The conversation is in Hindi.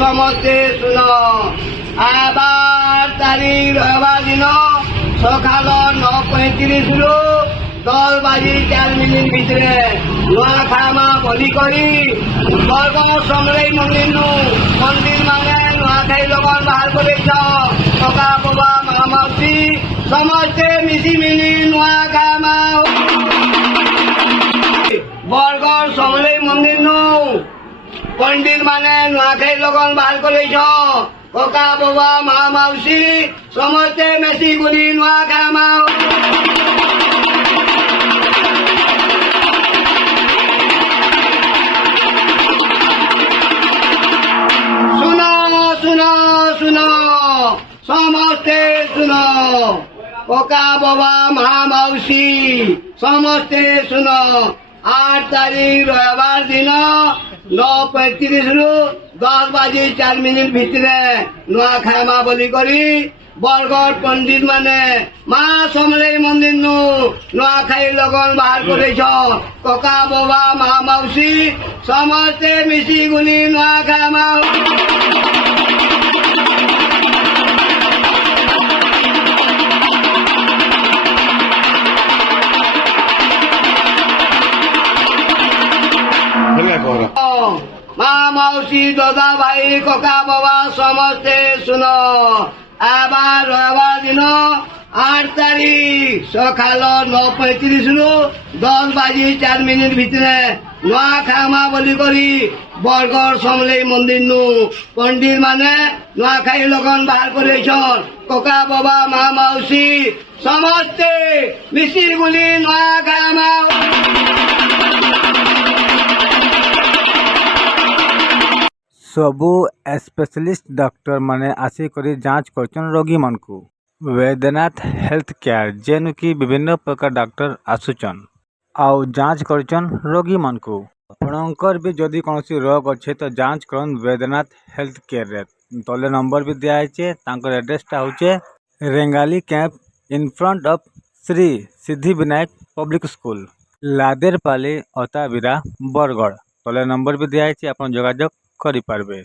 समस्ते सुन आबार तारीख रविवार दिन सकाल 9:35 रु 10:04 भितरे नुआखामा बलि करी बरगढ़ समलेई मंदिर माने नुआखाई लगन बाहर कर कका बाबा मा माउसी समस्ते मिसी मिली नुआखामा बरगढ़ समलेई मंदिर पंडित माने नुआखाई लगन बाहर कर कका बाबा मा माउसी समस्ते मेसी गुली नुआखामा समस्ते सुन कका बाबा मा माउसी समस्ते सुन 8 तारीख रविवार दिन 9:35 रु 10:04 भितरे नुआखामा बलि करी बरगढ़ पंडित माने माँ समलेई मंदिर नुआखाई लगन बाहर कर कका बाबा मा माउसी समस्ते मिसी गुली नुआखामा मा माउसी दादा भाई कका बाबा समस्ते सुन आबार रविवार दिन 8 तारीख सकाल 9:35 रु 10:04 भितरे नुआखामा बलि करी बरगढ़ समलेई मंदिर पंडित माने नुआखाई लगन बाहर कर कका बाबा मा माउसी समस्ते मिसी गुली नुआखामा सबु स्पेशलिस्ट डॉक्टर माने आसिकरी जांच करछन रोगी मन को वैद्यनाथ हेल्थ केयर जेनु की विभिन्न प्रकार डॉक्टर आसुचन आउ जांच करछन रोगी मन को आपणकर भी जदि कोनोसी रोग अच्छे तो जांच करन वैद्यनाथ हेल्थ केयर रे तले नंबर भी दिया है तांकर एड्रेस टा होचे Rengali camp in front of Shri Siddhi Vinayak public school Laderpali Atabira Bargarh तले नंबर भी दिया है आपन जोगाजोग करि पारबे।